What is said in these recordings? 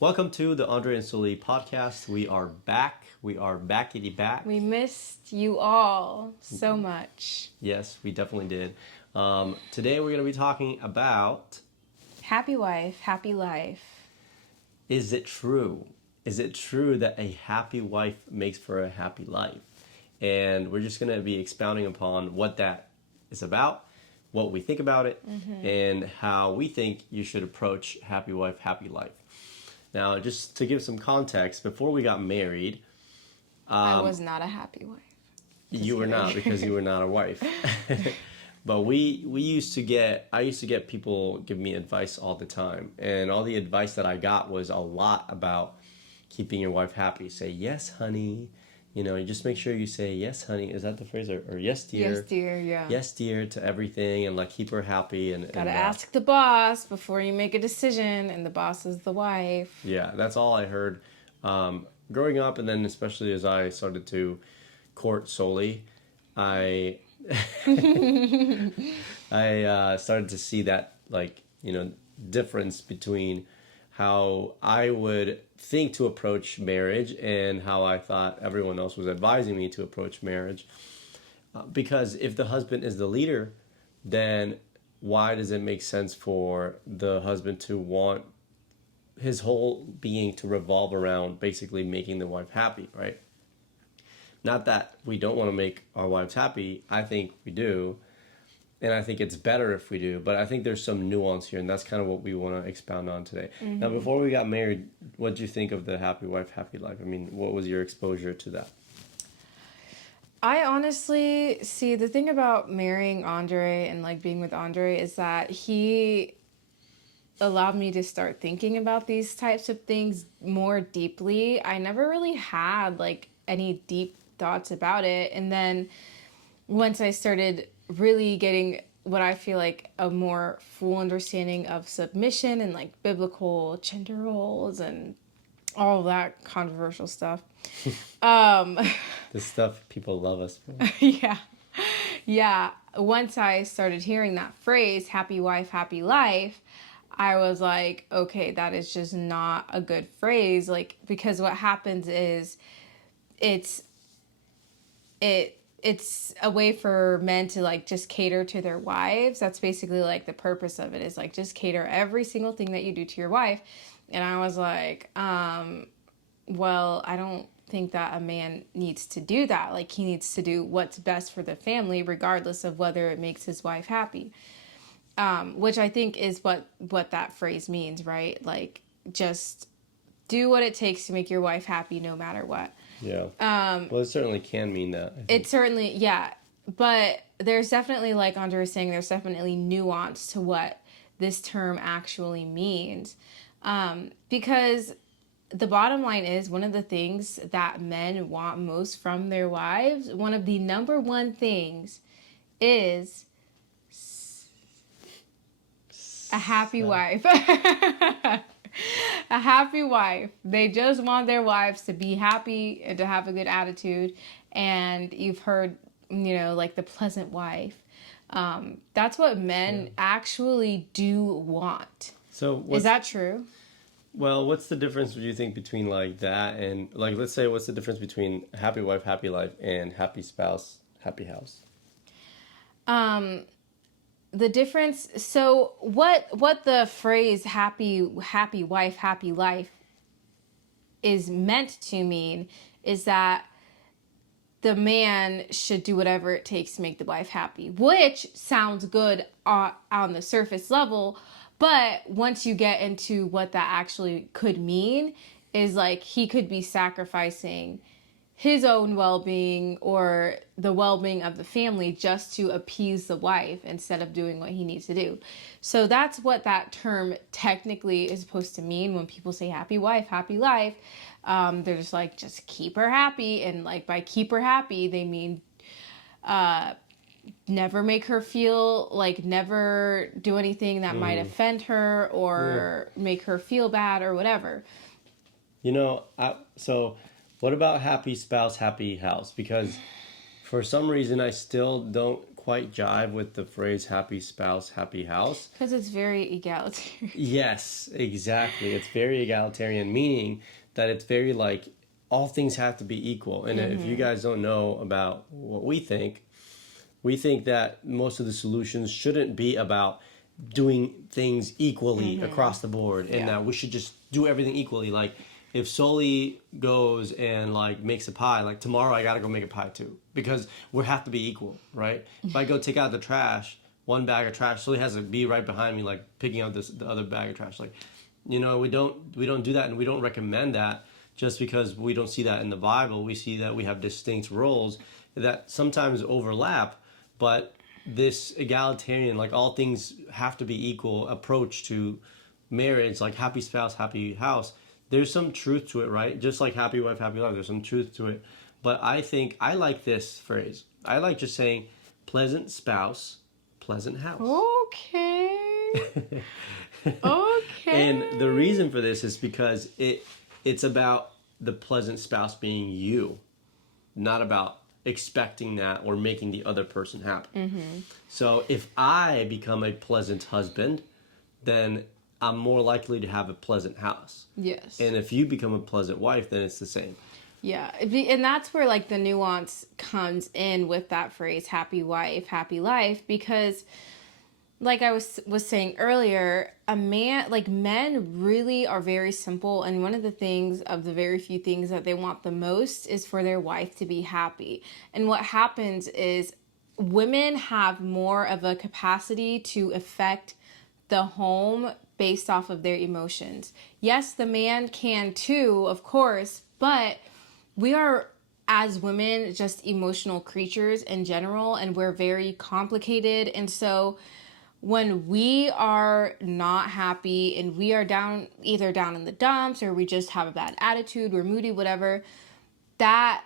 Welcome to the Andre and Sully podcast. We are back. We are backity back. We missed you all so much. Yes, we definitely did. Today we're going to be talking about, Happy wife, happy life. is it true? Is it true that a happy wife makes for a happy life? And we're just going to be expounding upon what that is about, what we think about it, and how we think you should approach happy wife, happy life. Now, just to give some context, before we got married, I was not a happy wife. you were not, because you were not a wife. But I used to get people give me advice all the time, and all the advice that I got was a lot about keeping your wife happy. Say yes, honey. You just make sure you say yes, honey. Is that the phrase, or yes, dear? Yes, dear, yeah. Yes, dear, to everything, and keep her happy. Gotta ask the boss before you make a decision, and the boss is the wife. Yeah, that's all I heard growing up, and then especially as I started to court Sully, I I started to see that difference between how I would think to approach marriage and how I thought everyone else was advising me to approach marriage. Because if the husband is the leader, then why does it make sense for the husband to want his whole being to revolve around basically making the wife happy, right? Not that we don't want to make our wives happy. I think we do. And I think it's better if we do. But I think there's some nuance here, and that's kind of what we want to expound on today. Mm-hmm. Now, before we got married, what did you think of the happy wife, happy life? I mean, what was your exposure to that? I honestly see the thing about marrying Andre and being with Andre is that he allowed me to start thinking about these types of things more deeply. I never really had any deep thoughts about it. And then once I started really getting what I feel like a more full understanding of submission and biblical gender roles and all of that controversial stuff. The stuff people love us for. Yeah. Once I started hearing that phrase, happy wife, happy life, I was like, okay, that is just not a good phrase. Because what happens is it's a way for men to just cater to their wives. That's basically the purpose of it, is just cater every single thing that you do to your wife. And I was like, well, I don't think that a man needs to do that. He needs to do what's best for the family, regardless of whether it makes his wife happy. Which I think is what that phrase means, right? Just do what it takes to make your wife happy no matter what. Yeah. Well, it certainly can mean that. It certainly, yeah. But there's definitely, like Andre was saying, there's definitely nuance to what this term actually means. Because the bottom line is, one of the things that men want most from their wives, one of the number one things, is a happy wife. A happy wife. They just want their wives to be happy and to have a good attitude. And you've heard, the pleasant wife. That's what men actually do want. So is that true? Well, what's the difference, do you think, between that and let's say, what's the difference between happy wife, happy life and happy spouse, happy house? The difference, so what the phrase happy wife, happy life is meant to mean is that the man should do whatever it takes to make the wife happy, which sounds good on the surface level, but once you get into what that actually could mean, is he could be sacrificing his own well-being or the well-being of the family just to appease the wife instead of doing what he needs to do. So that's what that term technically is supposed to mean when people say happy wife, happy life. They're just keep her happy. And by keep her happy, they mean never make her feel never do anything that might offend her or make her feel bad or whatever. So what about happy spouse, happy house? Because for some reason I still don't quite jive with the phrase happy spouse, happy house. Because it's very egalitarian. Yes, exactly. It's very egalitarian, meaning that it's very like all things have to be equal. And if you guys don't know about what we think that most of the solutions shouldn't be about doing things equally across the board, and that we should just do everything equally. Like if Sully goes and like makes a pie, like tomorrow I gotta go make a pie too, because we have to be equal, right? If I go take out the trash, one bag of trash, Sully has to be right behind me, like picking out the other bag of trash. Like, we don't do that, and we don't recommend that just because we don't see that in the Bible. We see that we have distinct roles that sometimes overlap, but this egalitarian, like all things have to be equal approach to marriage, like happy spouse, happy house, there's some truth to it, right? Just like happy wife, happy life, there's some truth to it. But I think I like this phrase. I like just saying pleasant spouse, pleasant house. Okay. Okay. And the reason for this is because it's about the pleasant spouse being you, not about expecting that or making the other person happy. So if I become a pleasant husband, then I'm more likely to have a pleasant house. Yes. And if you become a pleasant wife, then it's the same. Yeah, and that's where like the nuance comes in with that phrase happy wife, happy life, because like I was saying earlier, men really are very simple, and one of the things of the very few things that they want the most is for their wife to be happy. And what happens is women have more of a capacity to affect the home based off of their emotions. Yes, the man can too, of course, but we are, as women, just emotional creatures in general, and we're very complicated. And so when we are not happy and we are either down in the dumps, or we just have a bad attitude, we're moody, whatever, that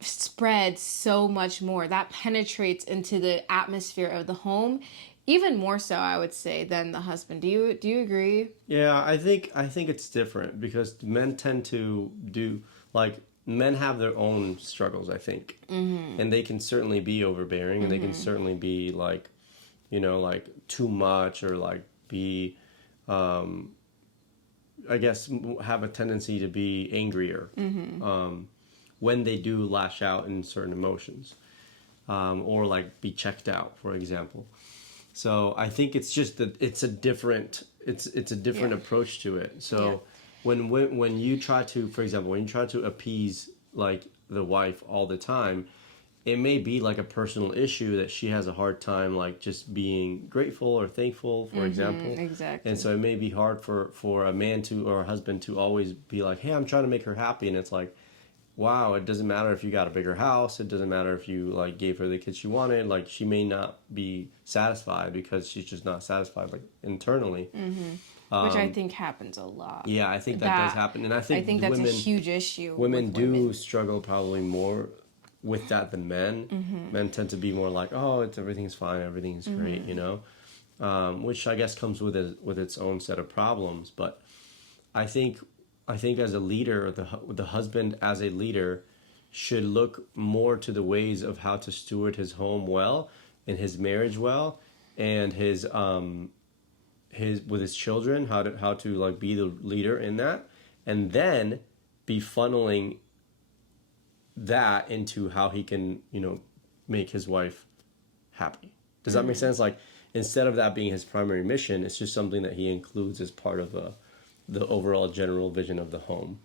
spreads so much more. That penetrates into the atmosphere of the home, even more so, I would say, than the husband. Do you agree? Yeah, I think it's different because men tend to do like men have their own struggles, I think, and they can certainly be overbearing, and they can certainly be like, like too much, or like be, I guess, have a tendency to be angrier when they do lash out in certain emotions, or like be checked out, for example. So I think it's just that it's a different approach to it. So when you try to, for example, when you try to appease like the wife all the time, it may be like a personal issue that she has a hard time like just being grateful or thankful, for example. Exactly. And so it may be hard for a man to, or a husband to, always be like, hey, I'm trying to make her happy, and it's like, wow, it doesn't matter if you got a bigger house. It doesn't matter if you like gave her the kids she wanted. Like she may not be satisfied because she's just not satisfied like internally. Which I think happens a lot. Yeah, I think that does happen, and I think that's women, a huge issue. Women do struggle probably more with that than men. Men tend to be more like, oh, everything's fine, everything's great, which I guess comes with its own set of problems. But I think as a leader, the husband as a leader should look more to the ways of how to steward his home well and his marriage well, and his with his children, how to like be the leader in that, and then be funneling that into how he can make his wife happy. Does that make sense? Like instead of that being his primary mission, it's just something that he includes as part of the overall general vision of the home.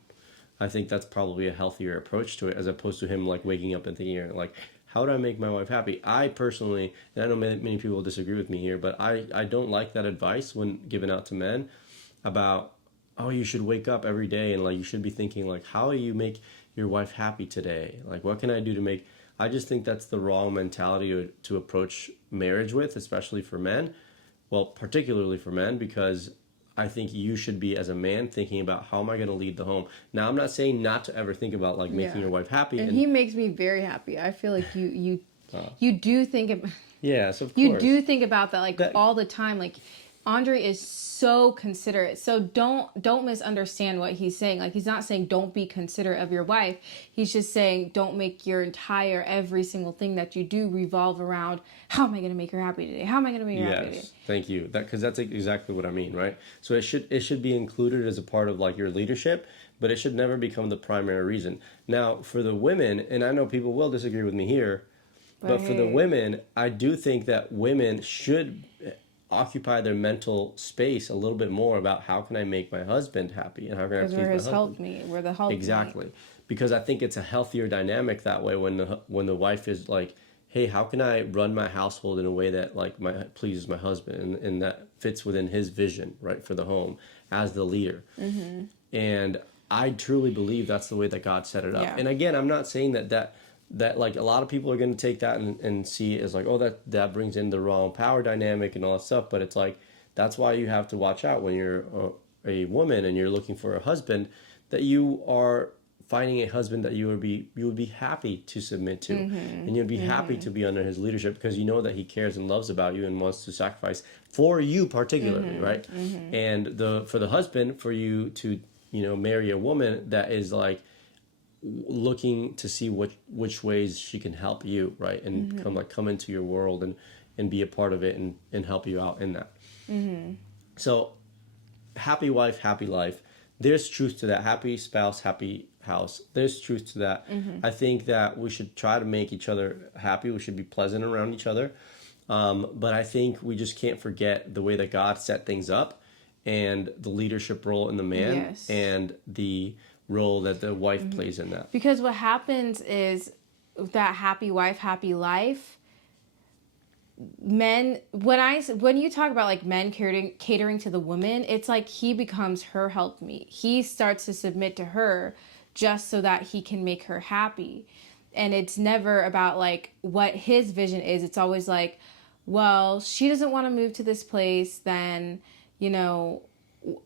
I think that's probably a healthier approach to it, as opposed to him like waking up and thinking like, how do I make my wife happy? I personally, and I know many people will disagree with me here, but I don't like that advice when given out to men about, oh, you should wake up every day and like you should be thinking like, how do you make your wife happy today? Like, what can I do to make? I just think that's the wrong mentality to approach marriage with, especially for men. Well, particularly for men, because I think you should be, as a man, thinking about how am I going to lead the home. Now, I'm not saying not to ever think about like making your wife happy. And he makes me very happy. I feel like you do think about. Yes, of course. You do think about that like all the time. Like Andre is so considerate. So don't misunderstand what he's saying. Like, he's not saying don't be considerate of your wife. He's just saying don't make your entire every single thing that you do revolve around how am I going to make her happy today? How am I going to make her happy today? Yes, thank you. That because that's exactly what I mean, right? So it should be included as a part of like your leadership, but it should never become the primary reason. Now, for the women, and I know people will disagree with me here, but for the Right. women, I do think that women should occupy their mental space a little bit more about how can I make my husband happy and how can I Because please we're my his husband. helpmeet. We're the helpmeet. Exactly. Because I think it's a healthier dynamic that way when the wife is like, "Hey, how can I run my household in a way that like my pleases my husband and that fits within his vision, right, for the home as the leader." And I truly believe that's the way that God set it up. Yeah. And again, I'm not saying that like a lot of people are going to take that and see it as like, oh, that brings in the wrong power dynamic and all that stuff. But it's like that's why you have to watch out when you're a woman and you're looking for a husband, that you are finding a husband that you would be happy to submit to, and you'd be happy to be under his leadership because you know that he cares and loves about you and wants to sacrifice for you particularly, right? And for the husband, for you to marry a woman that is like looking to see which ways she can help you, right, and come into your world and be a part of it and help you out in that. So happy wife, happy life. There's truth to that. Happy spouse, happy house. There's truth to that. I think that we should try to make each other happy. We should be pleasant around each other. But I think we just can't forget the way that God set things up and the leadership role in the man Yes. and the role that the wife plays in that. Because what happens is that happy wife, happy life. Men, when you talk about like men catering to the woman, it's like he becomes her helpmeet. He starts to submit to her just so that he can make her happy. And it's never about like what his vision is. It's always like, well, she doesn't want to move to this place, then,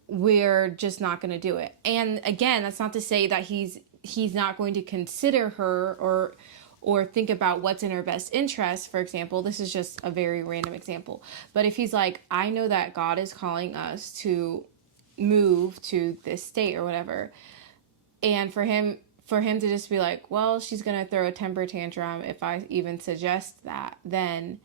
we're just not going to do it. And again, that's not to say that he's not going to consider her or think about what's in her best interest. For example, this is just a very random example, but if he's like, I know that God is calling us to move to this state or whatever, and for him to just be like, well, she's gonna throw a temper tantrum if I even suggest that, then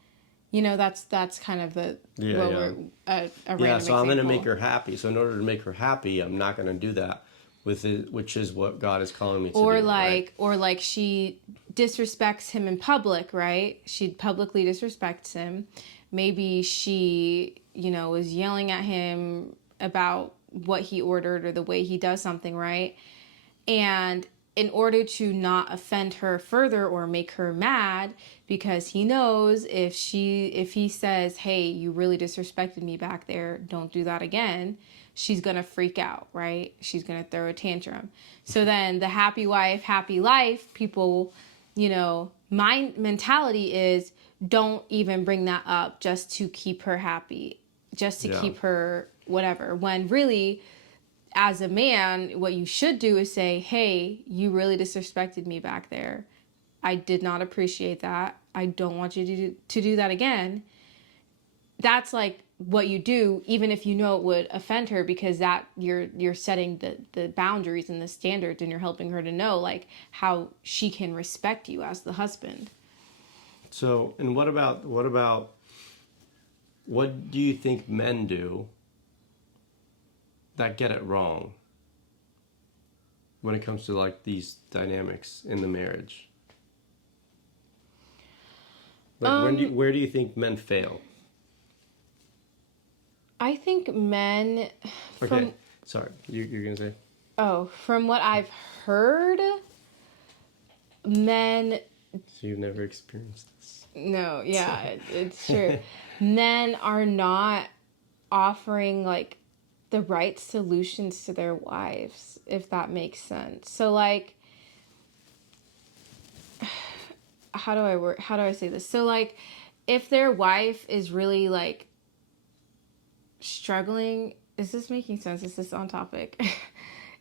that's kind of a random Yeah, so I'm going to make example. her happy. So in order to make her happy, I'm not going to do that with it, which is what God is calling me to Or do. Right? like she disrespects him in public, right? She publicly disrespects him. Maybe she, was yelling at him about what he ordered or the way he does something, right? And in order to not offend her further or make her mad, because he knows if he says, hey, you really disrespected me back there, don't do that again, she's gonna freak out, right? She's gonna throw a tantrum. So then the happy wife, happy life, people, my mentality is don't even bring that up just to keep her happy, just to keep her whatever. When really, as a man, what you should do is say, hey, you really disrespected me back there. I did not appreciate that. I don't want you to do that again. That's like what you do, even if you know it would offend her, because that you're setting the boundaries and the standards, and you're helping her to know like how she can respect you as the husband. So, and what do you think men do that get it wrong when it comes to like these dynamics in the marriage? Like where do you think men fail? I think men Okay, sorry, you're gonna say. from what I've heard, men So you've never experienced this. no, yeah, it's true. Men are not offering like the right solutions to their wives, if that makes sense. So like how do I say this? So like if their wife is really like struggling, is this making sense? Is this on topic?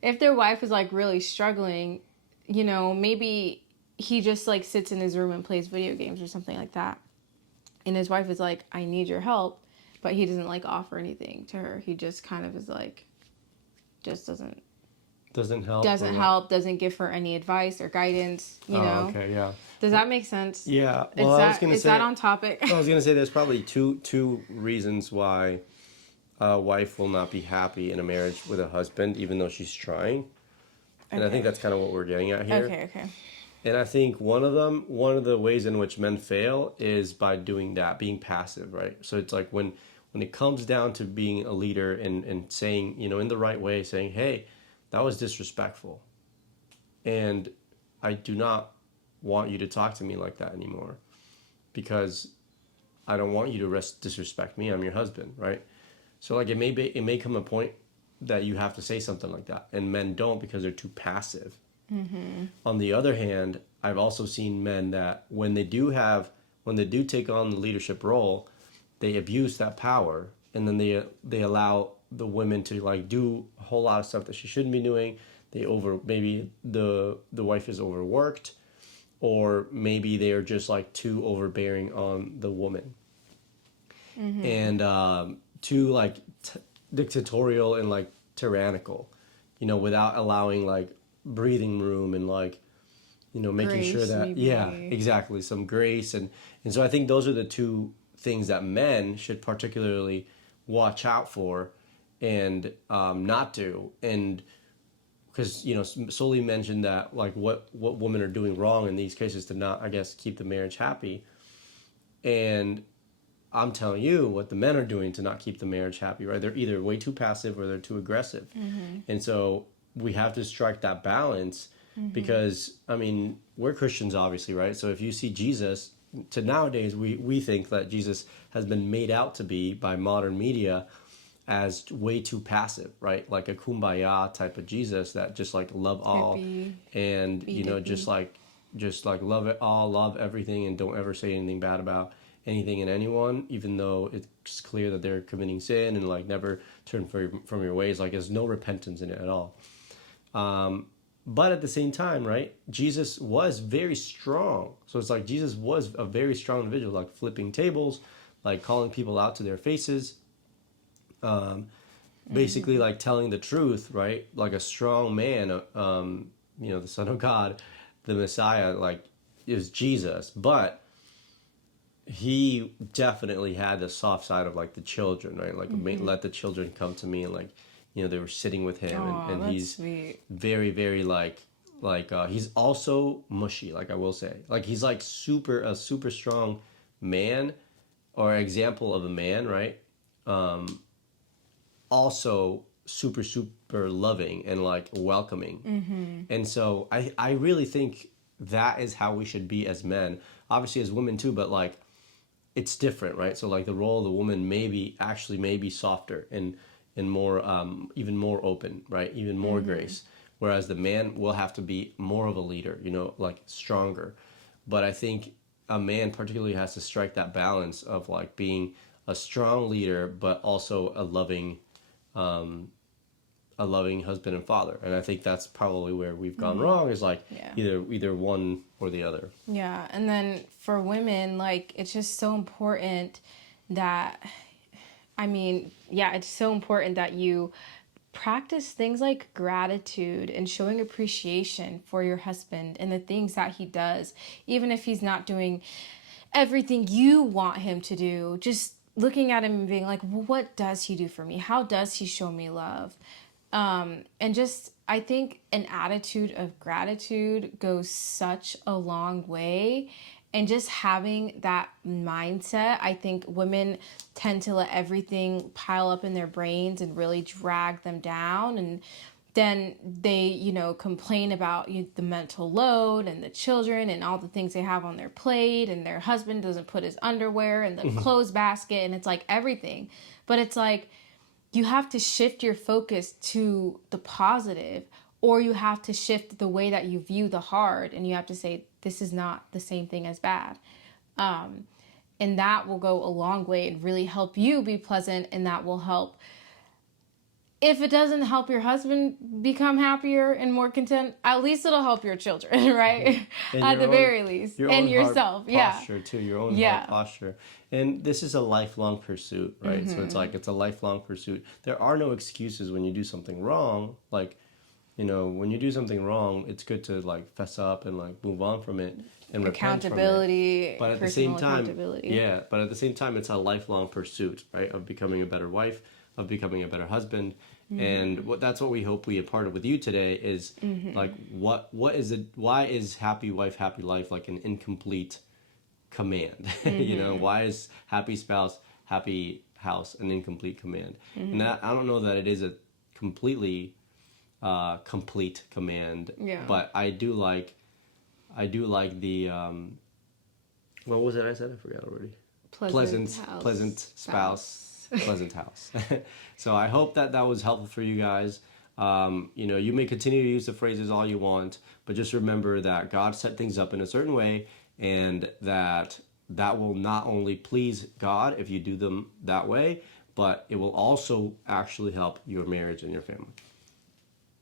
If their wife is like really struggling, maybe he just like sits in his room and plays video games or something like that. And his wife is like, I need your help, but he doesn't like offer anything to her. He just kind of is like, just Doesn't help. doesn't help, doesn't give her any advice or guidance, you know. Okay, yeah. Does that make sense? Yeah. Well, I was gonna is say. that on topic? I was gonna say there's probably two reasons why a wife will not be happy in a marriage with a husband, even though she's trying. And I think that's kind of what we're getting at here. Okay. And I think one of the ways in which men fail is by doing that, being passive, right? So it's like when it comes down to being a leader and saying, you know, in the right way, saying, hey, that was disrespectful. And I do not want you to talk to me like that anymore because I don't want you to disrespect me. I'm your husband, right? So like it may come a point that you have to say something like that, and men don't because they're too passive. On the other hand, I've also seen men that when they do take on the leadership role, they abuse that power, and then they allow the women to like do a whole lot of stuff that she shouldn't be doing. Maybe the wife is overworked, or maybe they're just like too overbearing on the woman, and too like dictatorial and like tyrannical, you know, without allowing like breathing room and like, you know, making Grace, sure that maybe. yeah, exactly, some grace. And so I think those are the two things that men should particularly watch out for and not do. And because, you know, Soli mentioned that like what women are doing wrong in these cases to not, I guess, keep the marriage happy. And I'm telling you what the men are doing to not keep the marriage happy, right? They're either way too passive or they're too aggressive. And so we have to strike that balance because, I mean, we're Christians, obviously, right? So if you see Jesus, to nowadays, we think that Jesus has been made out to be by modern media as way too passive, right? Like a kumbaya type of Jesus that just like love all and, you know, just like love it all, love everything, and don't ever say anything bad about anything and anyone, even though it's clear that they're committing sin, and like never turn from your ways. Like there's no repentance in it at all. But at the same time, right, Jesus was very strong. So it's like Jesus was a very strong individual, like flipping tables, like calling people out to their faces, basically like telling the truth, right? Like a strong man, you know, the Son of God, the Messiah, like is Jesus. But he definitely had the soft side of like the children, right? Like let the children come to me, and like, you know, they were sitting with him. And he's sweet. very, very like he's also mushy, like I will say. Like he's like a super strong man, or example of a man, right? Also super, super loving and like welcoming. And so I really think that is how we should be as men. Obviously as women too, but like it's different, right? So like the role of the woman may be softer and more, even more open, right? Even more grace. Whereas the man will have to be more of a leader, you know, like stronger. But I think a man particularly has to strike that balance of like being a strong leader, but also a loving husband and father. And I think that's probably where we've gone wrong, is like either one or the other. Yeah, and then for women, like it's just so important that, I mean, yeah, it's so important that you practice things like gratitude and showing appreciation for your husband and the things that he does, even if he's not doing everything you want him to do. Just looking at him and being like, well, what does he do for me? How does he show me love? And just, I think an attitude of gratitude goes such a long way. And just having that mindset, I think women tend to let everything pile up in their brains and really drag them down. And then they, you know, complain about the mental load and the children and all the things they have on their plate, and their husband doesn't put his underwear in the clothes basket, and it's like everything. But it's like, you have to shift your focus to the positive, or you have to shift the way that you view the hard, and you have to say, this is not the same thing as bad. And that will go a long way and really help you be pleasant, and that will help if it doesn't help your husband become happier and more content, at least it'll help your children, right? And At your the own, very least. your And own heart yourself. Yeah. posture too, your own heart Yeah. posture. And this is a lifelong pursuit, right? So it's Mm-hmm. like it's a lifelong pursuit. There are no excuses when you do something wrong. Like, when you do something wrong, it's good to like fess up and like move on from it and repent from it. Accountability, But at the personal same time, accountability. yeah, but at the same time, it's a lifelong pursuit, right? Of becoming a better wife, of becoming a better husband. And that's what we hope we imparted with you today is like what is it? Why is happy wife, happy life like an incomplete command? Why is happy spouse, happy house an incomplete command? And that, I don't know that it is a completely complete command, Yeah. but I do like the what was it I said? I forgot already. House, Pleasant spouse, pleasant house. So I hope that was helpful for you guys. You may continue to use the phrases all you want, but just remember that God set things up in a certain way, and that will not only please God if you do them that way, but it will also actually help your marriage and your family.